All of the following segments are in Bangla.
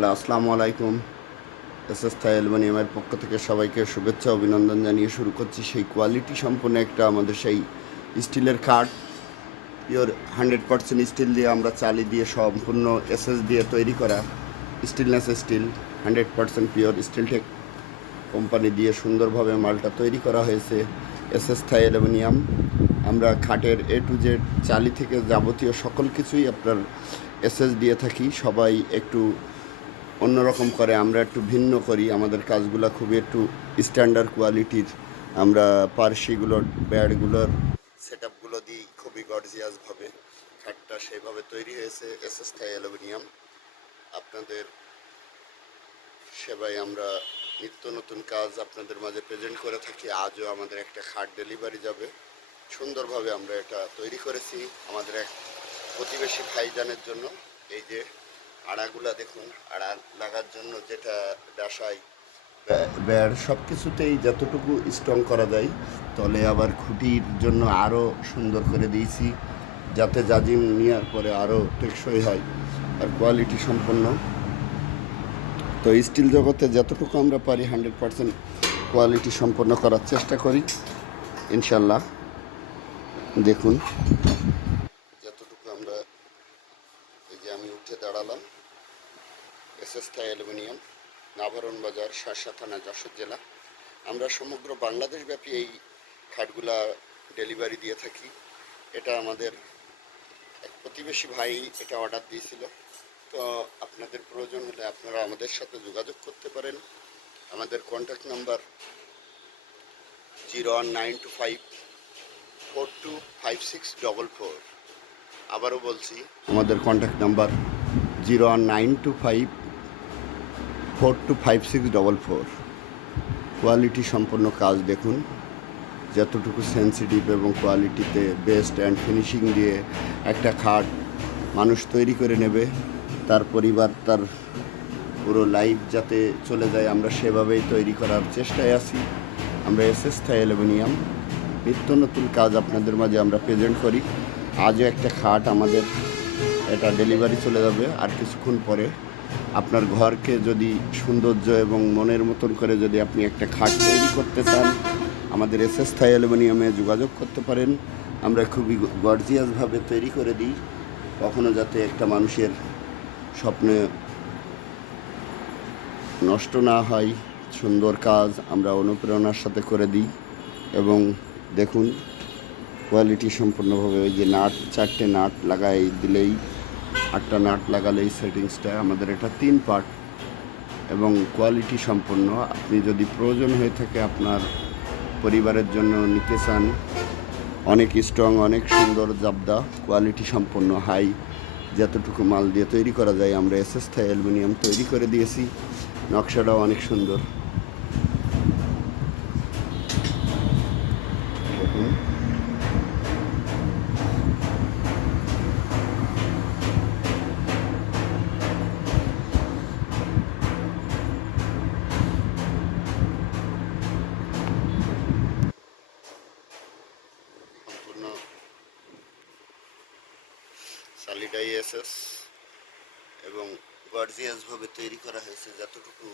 হ্যালো, আসসালামু আলাইকুম। এস এস থাই অ্যালবানিয়ামের পক্ষ থেকে সবাইকে শুভেচ্ছা, অভিনন্দন জানিয়ে শুরু করছি সেই কোয়ালিটি সম্পন্ন একটা আমাদের সেই স্টিলের কাঠ পিওর হান্ড্রেড পার্সেন্ট স্টিল দিয়ে আমরা চালি দিয়ে সম্পূর্ণ এসএস দিয়ে তৈরি করা stainless steel hundred percent pure steel tech company দিয়ে সুন্দরভাবে মালটা তৈরি করা হয়েছে এস এস থাই অ্যালুমিনিয়াম আমরা খাটের এ টু জেড চালি থেকে যাবতীয় সকল কিছুই আপনার এসএস দিয়ে থাকি। সবাই একটু অন্যরকম করে আমরা একটু ভিন্ন করি, আমাদের কাজগুলো খুবই একটু স্ট্যান্ডার্ড কোয়ালিটির আমরা পার্সিগুলোর ব্যাডগুলোর সেট আপগুলো দিই খুবই গর্জিয়াসভাবে খাটটা সেইভাবে তৈরি হয়েছে এস এস থাই অ্যালুমিনিয়াম আপনাদের সেবায় আমরা নিত্য নতুন কাজ আপনাদের মাঝে প্রেজেন্ট করে থাকি। আজও আমাদের একটা খাট ডেলিভারি যাবে। সুন্দরভাবে আমরা এটা তৈরি করেছি আমাদের এক প্রতিবেশী ভাইজানের জন্য। এই যে আড়াগুলা দেখুন আড়া লাগার জন্য যেটা ডাসাই ব্যার সব কিছুতেই যতটুকু স্ট্রং করা যায় তলে আবার খুঁটির জন্য আরও সুন্দর করে দিয়েছি, যাতে জাজিম নেওয়ার পরে আরও টেকসই হয় আর কোয়ালিটি সম্পন্ন। তো স্টিল জগতে যতটুকু আমরা পারি হান্ড্রেড পার্সেন্ট কোয়ালিটি সম্পন্ন করার চেষ্টা করি, ইনশাল্লাহ। দেখুন যতটুকু আমরা এই যে আমি উঠে দাঁড়ালাম S S Thai aluminium Navaran Bazar শাসা থানা, যশোর জেলা। আমরা সমগ্র বাংলাদেশ ব্যাপী এই খাটগুলা ডেলিভারি দিয়ে থাকি। এটা আমাদের এক প্রতিবেশী ভাই এটা অর্ডার দিয়েছিল। তো আপনাদের প্রয়োজন হলে আপনারা আমাদের সাথে যোগাযোগ করতে পারেন। আমাদের contact number zero one nine two five four two five six double four আবারও বলছি, আমাদের contact number zero one nine two five four two five six double four. Quality সম্পন্ন কাজ দেখুন। যতটুকু সেন্সিটিভ এবং কোয়ালিটিতে বেস্ট অ্যান্ড ফিনিশিং দিয়ে একটা খাট মানুষ তৈরি করে নেবে, তার পরিবার, তার পুরো লাইফ যাতে চলে যায়, আমরা সেভাবেই তৈরি করার চেষ্টায় আছি। আমরা এস এস থাই অ্যালুমিনিয়াম নিত্য নতুন কাজ আপনাদের মাঝে আমরা প্রেজেন্ট করি। আজও একটা খাট আমাদের এটা ডেলিভারি চলে যাবে আর কিছুক্ষণ পরে। আপনার ঘরকে যদি সৌন্দর্য এবং মনের মতন করে যদি আপনি একটা খাট তৈরি করতে চান, আমাদের এস এস থাই অ্যালুমিনিয়ামে যোগাযোগ করতে পারেন। আমরা খুবই গর্জিয়াসভাবে তৈরি করে দিই। কখনো যাতে একটা মানুষের স্বপ্নে নষ্ট না হয়, সুন্দর কাজ আমরা অনুপ্রেরণার সাথে করে দিই। এবং দেখুন, কোয়ালিটি সম্পূর্ণভাবে ওই যে নাট, চারটে নাট লাগাই দিলেই আটটা নাট লাগালে এই সেটিংসটা আমাদের এটা তিন পার্ট এবং কোয়ালিটি সম্পন্ন। আপনি যদি প্রয়োজন হয়ে থাকে আপনার পরিবারের জন্য নিতে চান, অনেক স্ট্রং অনেক সুন্দর, জাবদা কোয়ালিটি সম্পন্ন হাই যতটুকু মাল দিয়ে তৈরি করা যায়, আমরা এস এস থাই অ্যালুমিনিয়াম তৈরি করে দিয়েছি, নকশাটাও অনেক সুন্দর। সালিডাই এসএস এবং গর্জিয়াসভাবে তৈরি করা হয়েছে যতটুকু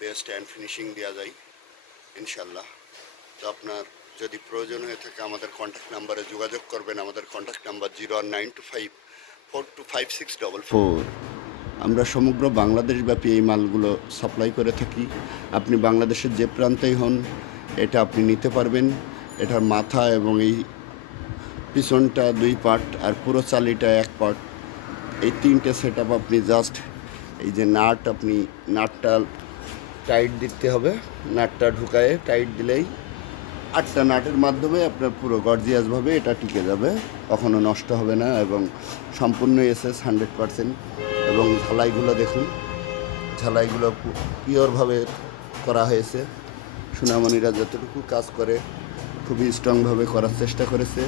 বেস্ট অ্যান্ড ফিনিশিং দেওয়া যায় ইনশাল্লাহ তো আপনার যদি প্রয়োজন হয়ে থাকে আমাদের কন্ট্যাক্ট নাম্বারে যোগাযোগ করবেন, আমাদের contact number zero nine two five four two five six double four আমরা সমগ্র বাংলাদেশব্যাপী এই মালগুলো সাপ্লাই করে থাকি। আপনি বাংলাদেশের যে প্রান্তেই হন, এটা আপনি নিতে পারবেন। এটার মাথা এবং এই পিছনটা দুই পার্ট আর পুরো চালিটা এক পার্ট এই তিনটে সেট আপনি জাস্ট এই যে নাট আপনি নাটটা টাইট দিতে হবে। নাটটা ঢুকায়ে টাইট দিলেই আটটা নাটের মাধ্যমে আপনার পুরো গর্জিয়াসভাবে এটা টিকে যাবে। কখনো নষ্ট হবে না এবং সম্পূর্ণ এসএস হান্ড্রেড পারসেন্ট এবং ঝালাইগুলো দেখুন। ঝালাইগুলো পিওরভাবে করা হয়েছে। সোনামণিরা যতটুকু কাজ করে, খুবই স্ট্রংভাবে করার চেষ্টা করেছে।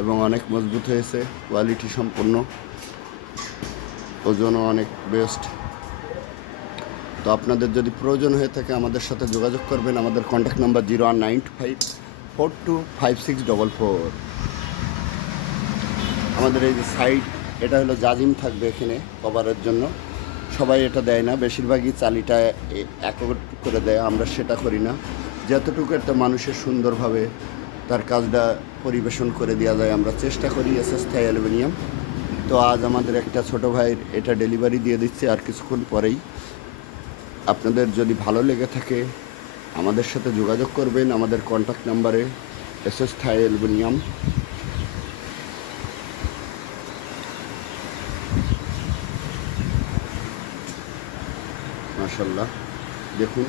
এবং অনেক মজবুত হয়েছে কোয়ালিটি সম্পন্ন, ওজনও অনেক বেস্ট তো আপনাদের যদি প্রয়োজন হয়ে থাকে আমাদের সাথে যোগাযোগ করবেন, আমাদের contact number zero one nine five four two five six double four আমাদের এই যে সাইড এটা হলো জাজিম থাকবে এখানে কভারের জন্য। সবাই এটা দেয় না, বেশিরভাগই চালিটা এক করে দেয়, আমরা সেটা করি না। যতটুকু একটা মানুষের সুন্দরভাবে তার কাজটা পরিবেশন করে দেওয়া যায়, আমরা চেষ্টা করি এস এস থাই অ্যালুমিনিয়াম। তো আজ আমাদের একটা ছোট ভাইয়ের এটা ডেলিভারি দিয়ে দিচ্ছে আর কিছুক্ষণ পরেই। আপনাদের যদি ভালো লেগে থাকে, আমাদের সাথে যোগাযোগ করবেন আমাদের কন্ট্যাক্ট নাম্বারে এস এস থাই অ্যালুমিনিয়াম। মাশাল্লাহ দেখুন,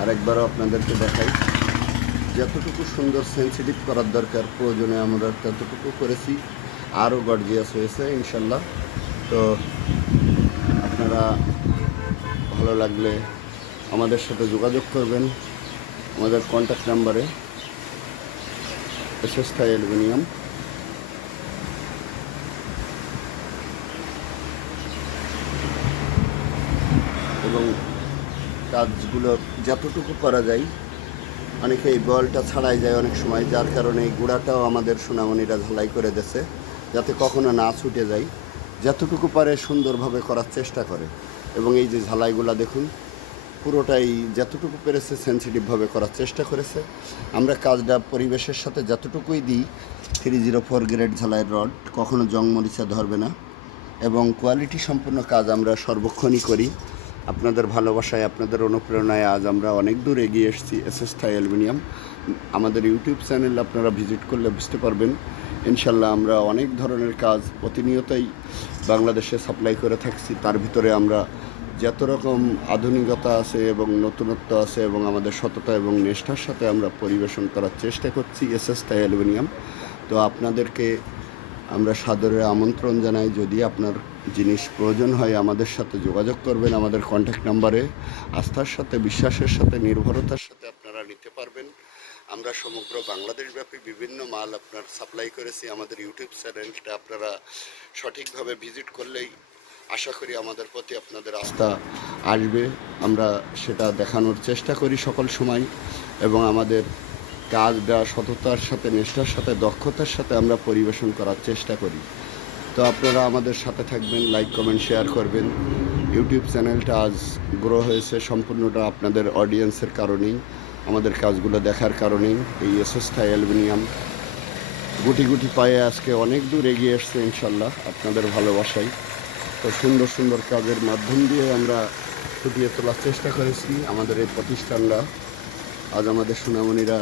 আরেকবারও আপনাদেরকে দেখাই। যতটুকু সুন্দর সেন্সিটিভ করার দরকার প্রয়োজনে আমরা ততটুকু করেছি, আরও গর্জিয়াস হয়েছে, ইনশাল্লাহ। তো আপনারা ভালো লাগলে আমাদের সাথে যোগাযোগ করবেন। আমাদের কন্ট্যাক্ট নাম্বারে এসএস থাই অ্যালুমিনিয়াম। এবং কাজগুলো যতটুকু করা যায় অনেকে এই বলটা ছাড়াই যায় অনেক সময়, যার কারণে এই গুঁড়াটাও আমাদের সোনামণিরা ঝালাই করে দেছে যাতে কখনো না ছুটে যায়। যতটুকু পারে সুন্দরভাবে করার চেষ্টা করে। এবং এই যে ঝালাইগুলা দেখুন, পুরোটাই যতটুকু পেরেছে সেন্সিটিভভাবে করার চেষ্টা করেছে। আমরা কাজটা পরিবেশের সাথে যতটুকুই দিই থ্রি জিরো ফোর গ্রেড ঝালাইয়ের রড কখনো জং মরিচা ধরবে না। এবং কোয়ালিটি সম্পূর্ণ কাজ আমরা সর্বক্ষণই করি। আপনাদের ভালোবাসায়, আপনাদের অনুপ্রেরণায় আজ আমরা অনেক দূর এগিয়ে এসেছি এস এস থাই অ্যালুমিনিয়াম। আমাদের ইউটিউব চ্যানেল আপনারা ভিজিট করলে বুঝতে পারবেন। ইনশাল্লাহ আমরা অনেক ধরনের কাজ প্রতিনিয়তই বাংলাদেশে সাপ্লাই করে থাকছি। তার ভিতরে আমরা যত রকম আধুনিকতা আছে এবং নতুনত্ব আছে এবং আমাদের সততা এবং নিষ্ঠার সাথে আমরা পরিবেশন করার চেষ্টা করছি এস এস থাই অ্যালুমিনিয়াম। তো আপনাদেরকে আমরা সাদরে আমন্ত্রণ জানাই। যদি আপনার জিনিস প্রয়োজন হয় আমাদের সাথে যোগাযোগ করবেন আমাদের কন্ট্যাক্ট নাম্বারে আস্থার সাথে, বিশ্বাসের সাথে, নির্ভরতার সাথে আপনারা নিতে পারবেন। আমরা সমগ্র বাংলাদেশব্যাপী বিভিন্ন মাল আপনার সাপ্লাই করেছি। আমাদের ইউটিউব চ্যানেলটা আপনারা সঠিকভাবে ভিজিট করলেই আশা করি আমাদের প্রতি আপনাদের আস্থা আসবে। আমরা সেটা দেখানোর চেষ্টা করি সকল সময় এবং আমাদের কাজটা, সততার সাথে, নিষ্ঠার সাথে, দক্ষতার সাথে আমরা পরিবেশন করার চেষ্টা করি। তো আপনারা আমাদের সাথে থাকবেন লাইক কমেন্ট শেয়ার করবেন। ইউটিউব চ্যানেলটা আজ গ্রো হয়েছে, সম্পূর্ণটা আপনাদের অডিয়েন্সের কারণেই, আমাদের কাজগুলো দেখার কারণেই, এই এসএসথাই অ্যালুমিনিয়াম গুটি গুটি পায়ে আজকে অনেক দূর এগিয়ে এসছে ইনশাল্লাহ আপনাদের ভালোবাসাই। তো সুন্দর সুন্দর কাজের মাধ্যম দিয়ে আমরা ফুটিয়ে তোলার চেষ্টা করেছি আমাদের এই প্রতিষ্ঠানটা। আজ আমাদের সোনামণিরা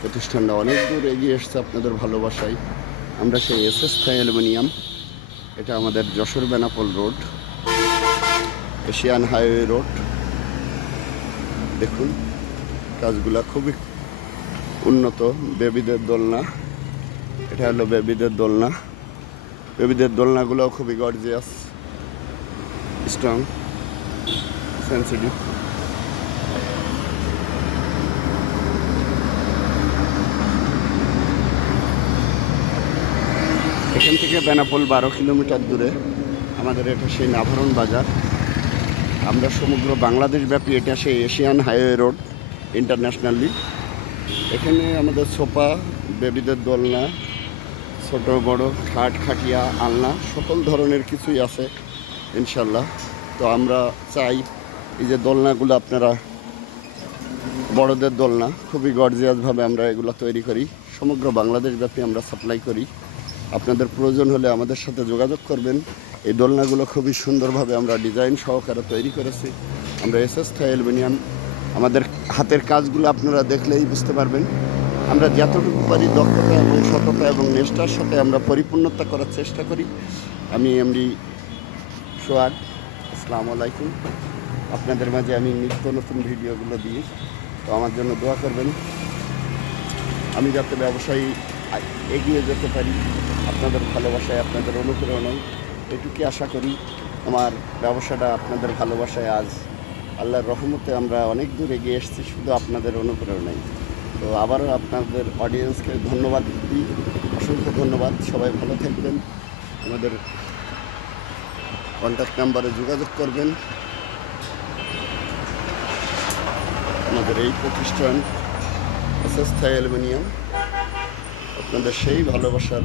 প্রতিষ্ঠানটা অনেক দূর এগিয়ে এসছে আপনাদের ভালোবাসায় আমরা সেই এস এস থাই অ্যালুমিনিয়াম, এটা আমাদের Jessore Benapole road, Asian highway road. দেখুন, কাজগুলা খুবই উন্নত, বেবিদের দোলনা, এটা হলো বেবিদের দোলনা। বেবিদের দোলনাগুলোও খুবই গর্জিয়াস, স্ট্রং, সেন্সিটিভ। এখান থেকে বেনাপোল বারো কিলোমিটার দূরে আমাদের এটা সেই নাভারণ বাজার। আমরা সমগ্র বাংলাদেশ ব্যাপী এটা সেই এশিয়ান হাইওয়ে রোড ইন্টারন্যাশনালি। এখানে আমাদের সোফা, বেবিদের দোলনা, ছোট, বড়, খাট, খাটিয়া, আলনা, সকল ধরনের কিছুই আছে ইনশাল্লাহ তো আমরা চাই এই যে দোলনাগুলো আপনারা, বড়দের দোলনা, খুবই গর্জিয়াসভাবে আমরা এগুলো তৈরি করি। সমগ্র বাংলাদেশ ব্যাপী আমরা সাপ্লাই করি। আপনাদের প্রয়োজন হলে আমাদের সাথে যোগাযোগ করবেন। এই দোলনাগুলো খুবই সুন্দরভাবে আমরা ডিজাইন সহকারে তৈরি করেছি। আমরা এস এস থাই অ্যালুমিনিয়াম, আমাদের হাতের কাজগুলো আপনারা দেখলেই বুঝতে পারবেন। আমরা যতটুকু পারি দক্ষতা এবং সততা এবং নিষ্ঠার সাথে আমরা পরিপূর্ণতা করার চেষ্টা করি। আমি এমডি সোয়াগ আসসালামু আলাইকুম। আপনাদের মাঝে আমি নিত্য নতুন ভিডিওগুলো দিই, তো আমার জন্য দোয়া করবেন। আমি যাতে ব্যবসায়ী এগিয়ে যেতে পারি। আপনাদের ভালোবাসায়, আপনাদের অনুপ্রেরণায় এটুকুই আশা করি। আমার ব্যবসাটা আপনাদের ভালোবাসায় আজ আল্লাহর রহমতে আমরা অনেক দূর এগিয়ে এসেছি, শুধু আপনাদের অনুপ্রেরণায়। তো আবারও আপনাদের অডিয়েন্সকে ধন্যবাদ দিই। অসংখ্য ধন্যবাদ। সবাই ভালো থাকবেন। আমাদের কন্ট্যাক্ট নাম্বারে যোগাযোগ করবেন। আমাদের এই প্রতিষ্ঠান থাই অ্যালুমিনিয়াম। আপনাদের সেই ভালোবাসার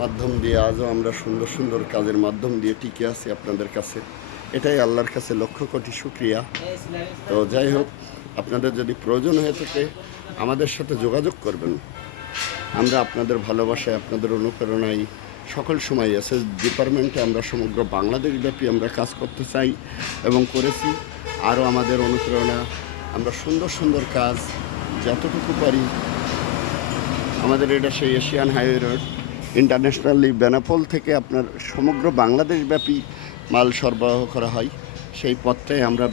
মাধ্যম দিয়ে আজও আমরা সুন্দর সুন্দর কাজের মাধ্যম দিয়ে টিকে আছি আপনাদের কাছে। এটাই আল্লাহর কাছে লক্ষ কোটি শুক্রিয়া। তো যাই হোক, আপনাদের যদি প্রয়োজন হয়ে থাকে, আমাদের সাথে যোগাযোগ করবেন। আমরা আপনাদের ভালোবাসায়, আপনাদের অনুপ্রেরণায় সকল সময় এস ডিপার্টমেন্টে আমরা সমগ্র বাংলাদেশ ব্যাপী আমরা কাজ করতে চাই এবং করেছি। আরও আমাদের অনুপ্রেরণা, আমরা সুন্দর সুন্দর কাজ যতটুকু পারি, আমাদের এটা সেই Asian highway road, internationally Benapole থেকে আপনার সমগ্র বাংলাদেশ ব্যাপী মাল সরবরাহ করা হয়। সেই পথটাই আমরা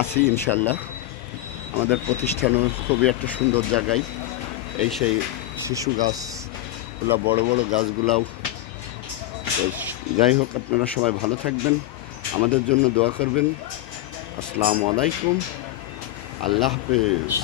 আছি ইনশাল্লাহ আমাদের প্রতিষ্ঠানও খুবই একটা সুন্দর জায়গায়। এই সেই শিশু গাছগুলো, বড় বড় গাছগুলাও। যাই হোক, আপনারা সবাই ভালো থাকবেন। আমাদের জন্য দোয়া করবেন। আসসালামু আলাইকুম। আল্লাহ হাফেজ।